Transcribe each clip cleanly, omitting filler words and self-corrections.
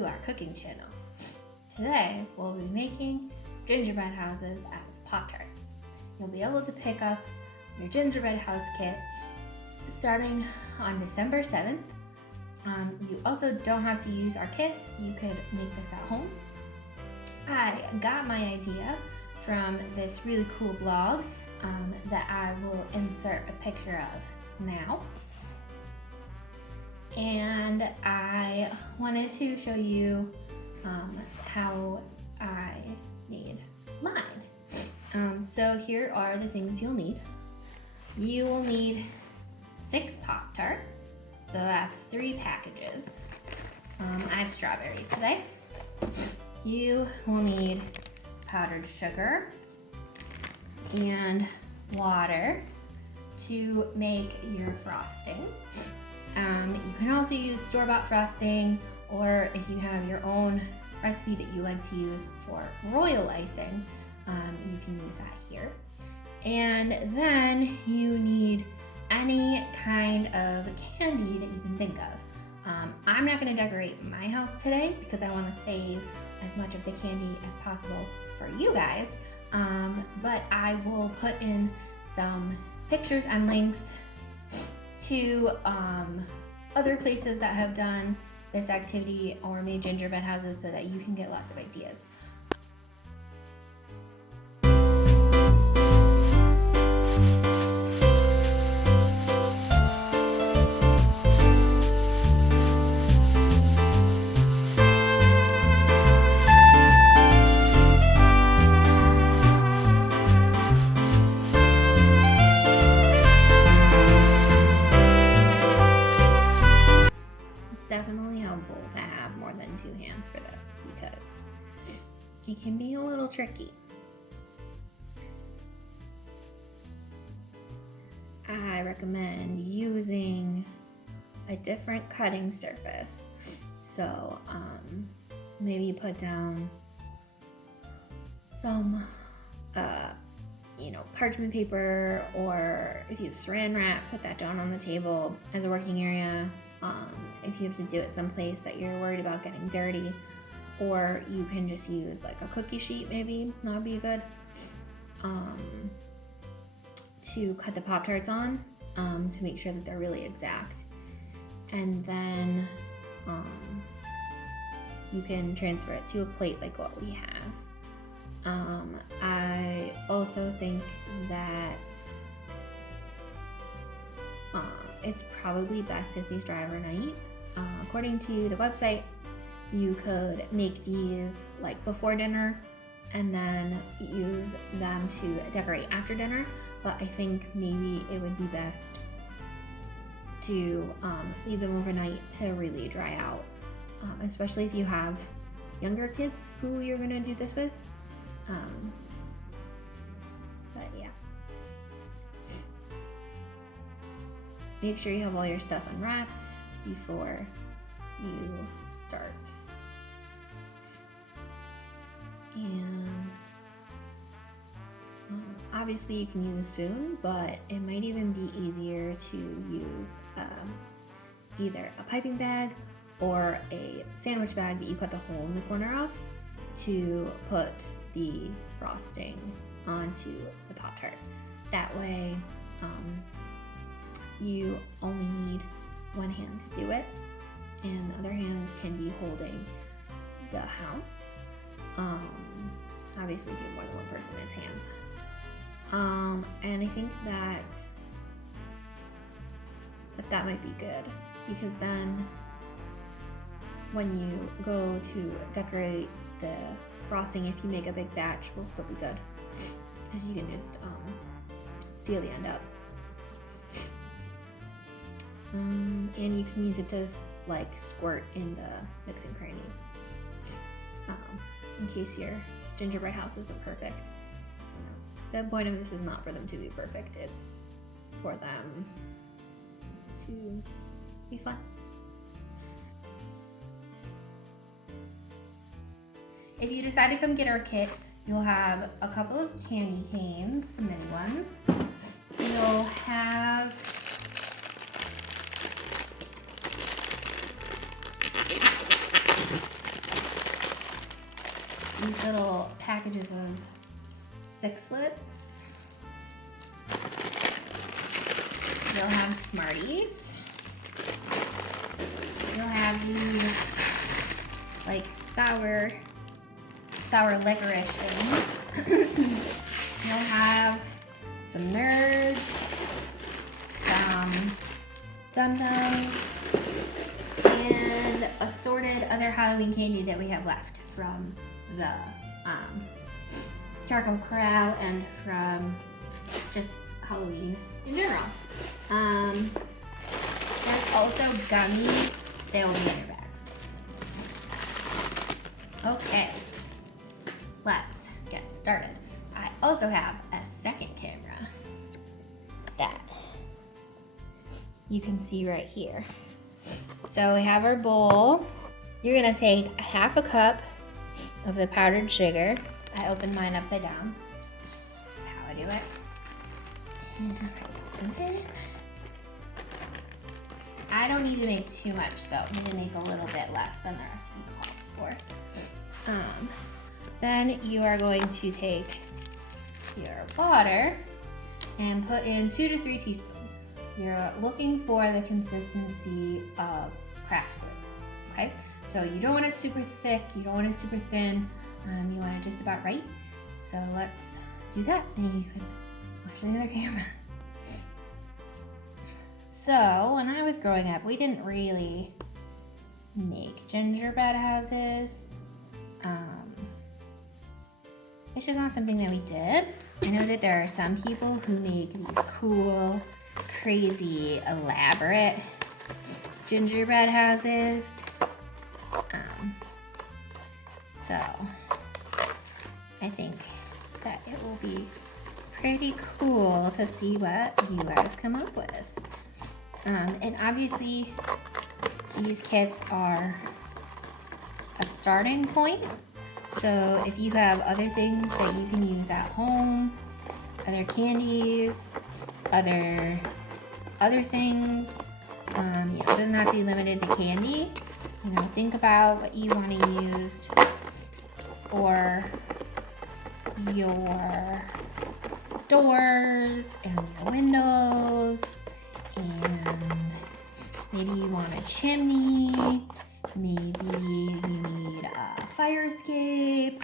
to our cooking channel. Today, we'll be making gingerbread houses out of Pop-Tarts. You'll be able to pick up your gingerbread house kit starting on December 7th. You also don't have to use our kit. You could make this at home. I got my idea from this really cool blog that I will insert a picture of now. And I wanted to show you how I made mine. So here are the things you'll need. You will need 6 Pop-Tarts, so that's 3 packages. I have strawberry today. You will need powdered sugar and water to make your frosting. You can also use store-bought frosting, or if you have your own recipe that you like to use for royal icing, you can use that here. And then you need any kind of candy that you can think of. I'm not going to decorate my house today because I want to save as much of the candy as possible for you guys, but I will put in some pictures and links to other places that have done this activity or made gingerbread houses so that you can get lots of ideas. Definitely helpful to have more than 2 hands for this because it can be a little tricky. I recommend using a different cutting surface. So maybe put down some parchment paper, or if you have saran wrap, put that down on the table as a working area. If you have to do it someplace that you're worried about getting dirty, or you can just use like a cookie sheet, maybe that would be good to cut the Pop-Tarts on, to make sure that they're really exact. And then you can transfer it to a plate like what we have. I also think that it's probably best if these dry overnight. According to the website, you could make these like before dinner and then use them to decorate after dinner, but I think maybe it would be best to leave them overnight to really dry out, especially if you have younger kids who you're gonna do this with. But yeah. Make sure you have all your stuff unwrapped before you start. And obviously you can use a spoon, but it might even be easier to use either a piping bag or a sandwich bag that you cut the hole in the corner of to put the frosting onto the Pop-Tart. That way, you only need one hand to do it, and the other hands can be holding the house. Obviously, if you have more than one person, it's hands. And I think that might be good, because then when you go to decorate the frosting, if you make a big batch, will still be good, because you can just seal the end up. And you can use it to like squirt in the nooks and crannies, in case your gingerbread house isn't perfect. The point of this is not for them to be perfect, it's for them to be fun. If you decide to come get our kit, you'll have a couple of candy canes, the mini ones. You'll have packages of 6-lets. You'll have Smarties. You'll have these like sour licorice things. You'll have some Nerds, some Dum-Dums, and assorted other Halloween candy that we have left from the Charcoal Corral and from just Halloween in general. There's also gummies. They will be in your bags. Okay, let's get started. I also have a second camera that you can see right here. So we have our bowl. You're gonna take 1/2 cup of the powdered sugar. I opened mine upside down. It's just how I do it. And I put some in. I don't need to make too much, so I'm gonna make a little bit less than the recipe calls for. Then you are going to take your water and put in 2 to 3 teaspoons. You're looking for the consistency of craft bread, okay? So you don't want it super thick, you don't want it super thin, you want it just about right. So let's do that, and you can watch the other camera. So when I was growing up, we didn't really make gingerbread houses. It's just not something that we did. I know that there are some people who make these cool, crazy, elaborate gingerbread houses. So I think that it will be pretty cool to see what you guys come up with. And obviously these kits are a starting point. So if you have other things that you can use at home, other candies, other things, it doesn't have to be limited to candy. You know, think about what you want to use for your doors and your windows, and maybe you want a chimney, maybe you need a fire escape,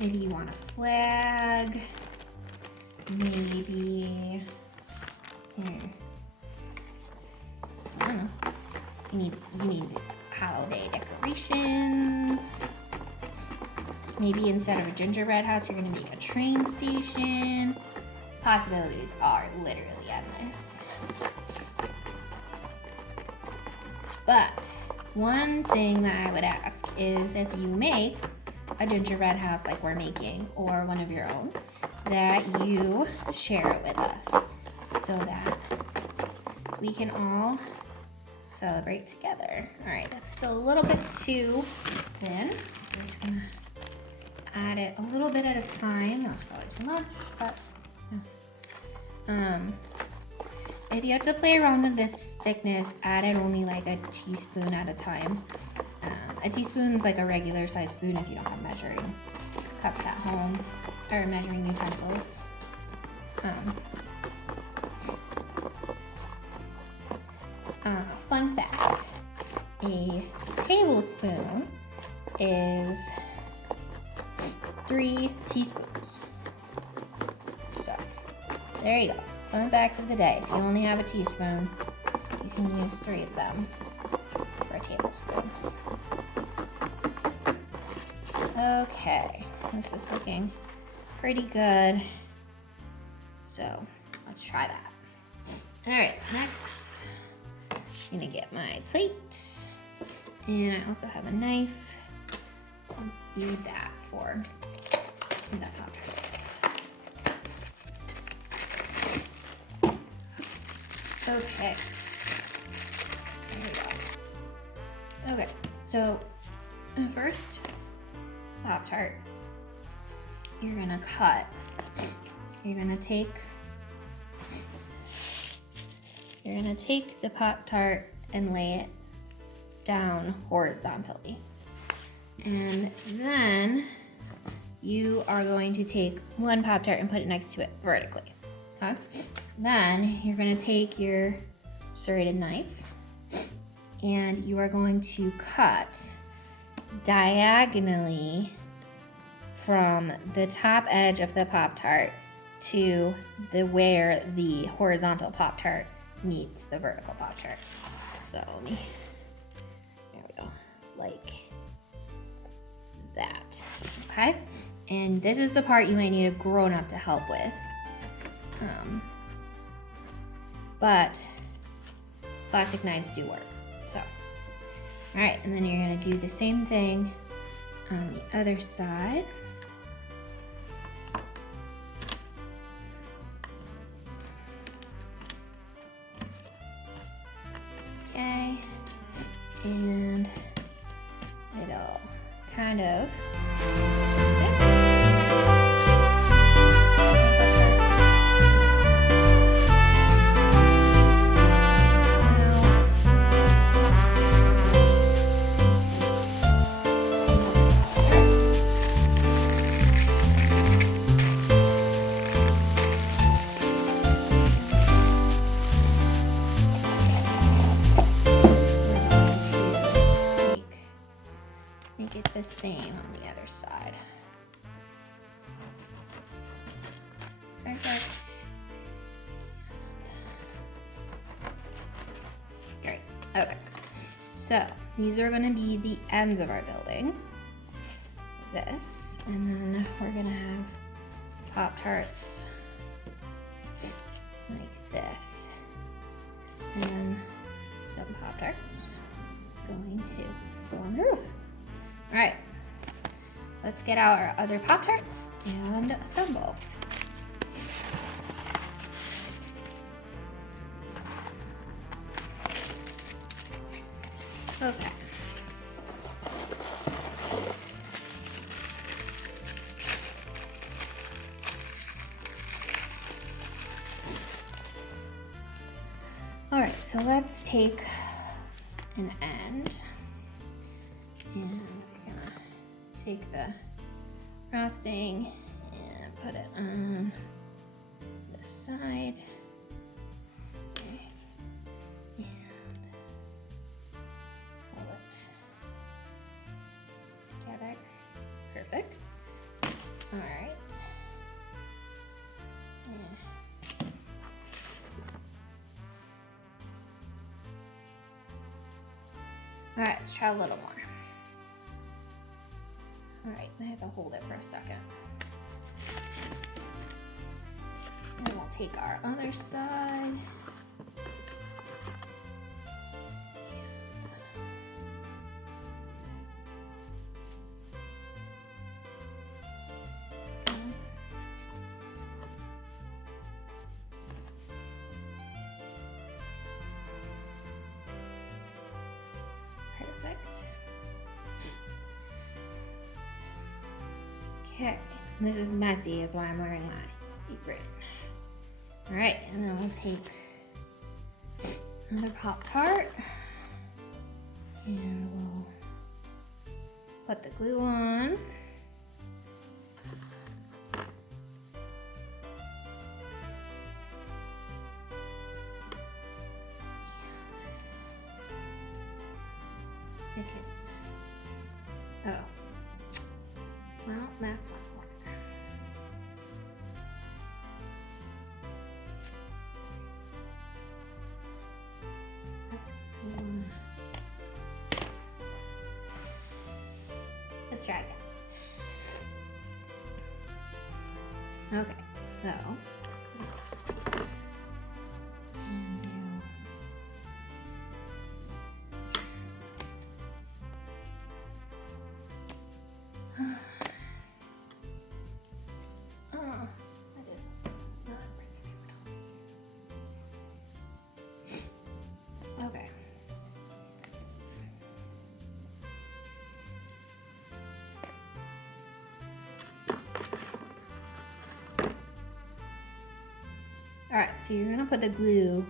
maybe you want a flag, maybe, here, I don't know, you need holiday decorations. Maybe instead of a gingerbread house, you're gonna make a train station. Possibilities are literally endless. But one thing that I would ask is if you make a gingerbread house like we're making, or one of your own, that you share it with us so that we can all celebrate together. All right, that's still a little bit too thin, so we're just gonna add it a little bit at a time. That's probably too much, but if you have to play around with this thickness, add it only like a teaspoon at a time. A teaspoon is like a regular size spoon if you don't have measuring cups at home or measuring utensils. Fun fact, a tablespoon is 3 teaspoons. So, there you go. Fun fact of the day. If you only have a teaspoon, you can use 3 of them for a tablespoon. Okay, this is looking pretty good. So, let's try that. All right, next, I'm gonna get my plate. And I also have a knife. I'll need that for the Pop-Tarts. Okay. There we go. Okay, so first Pop-Tart, you're gonna cut. You're gonna take the Pop-Tart and lay it down horizontally. And then you are going to take one Pop-Tart and put it next to it vertically. Okay? Then you're gonna take your serrated knife and you are going to cut diagonally from the top edge of the Pop-Tart to where the horizontal Pop-Tart meets the vertical Pop-Tart. So let me, there we go, like that, okay? And this is the part you might need a grown-up to help with. But plastic knives do work, so. All right, and then you're gonna do the same thing on the other side. Okay, and it'll kind of, make it the same on the other side. Perfect. Great. Okay. So these are going to be the ends of our building. This, and then we're going to have Pop-Tarts like this, and then some Pop-Tarts going to go on the roof. All right, let's get out our other Pop-Tarts and assemble. Okay. All right, so let's take an end and we're gonna take the frosting and put it on this side. Okay. And pull it together. Perfect. All right. All right, let's try a little more. All right, I have to hold it for a second. And we'll take our other side. Perfect. Okay, this is messy, that's why I'm wearing my apron. All right, and then we'll take another Pop-Tart and we'll put the glue on. Stick it. Oh. Well, that's not working. Let's try again. Okay, so let's okay. All right, so you're gonna put the glue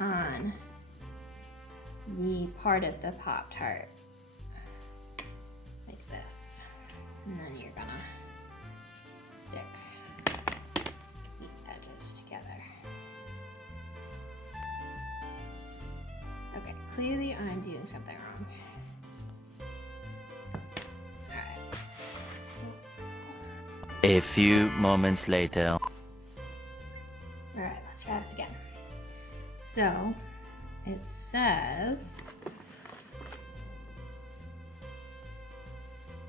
on the part of the Pop-Tart And then you're gonna stick the edges together. Okay, clearly I'm doing something wrong. Alright, let's go. A few moments later. Alright, let's try this again. So, it says,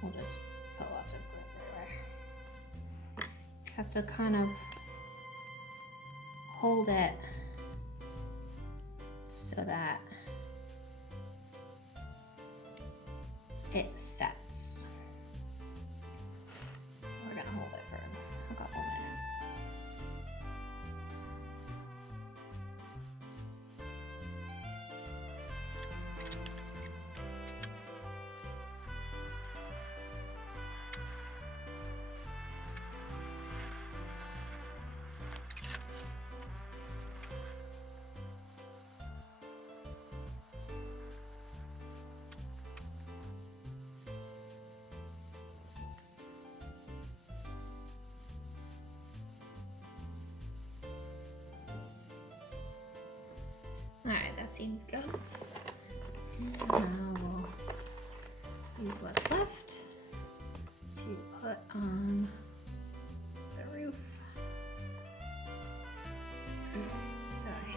we'll just put lots of glue everywhere. Have to kind of hold it so that it sets. So we're gonna hold it for a couple minutes. Alright, that seems good. And now we'll use what's left to put on the roof. Alright, sorry.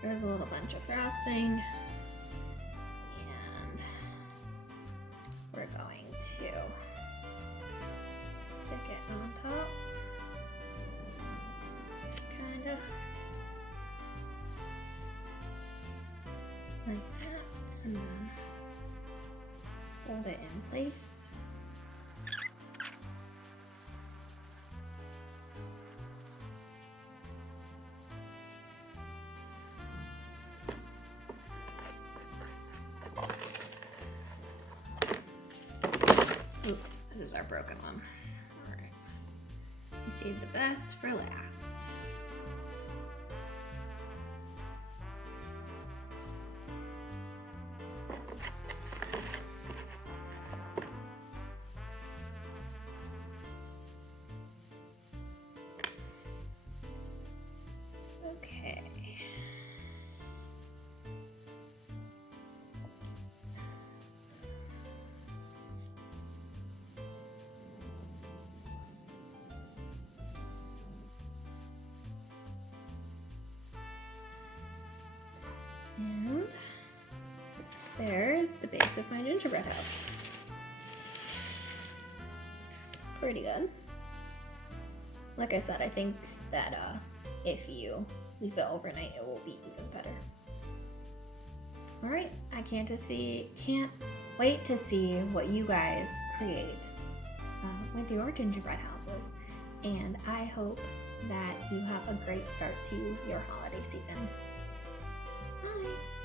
There's a little bunch of frosting. We're going to stick it on top, kind of like that, and then hold it in place. Ooh, this is our broken one. All right. We saved the best for last. Okay. And there's the base of my gingerbread house. Pretty good. Like I said, I think that if you leave it overnight, it will be even better. All right, I can't wait to see what you guys create with your gingerbread houses. And I hope that you have a great start to your holiday season. Bye.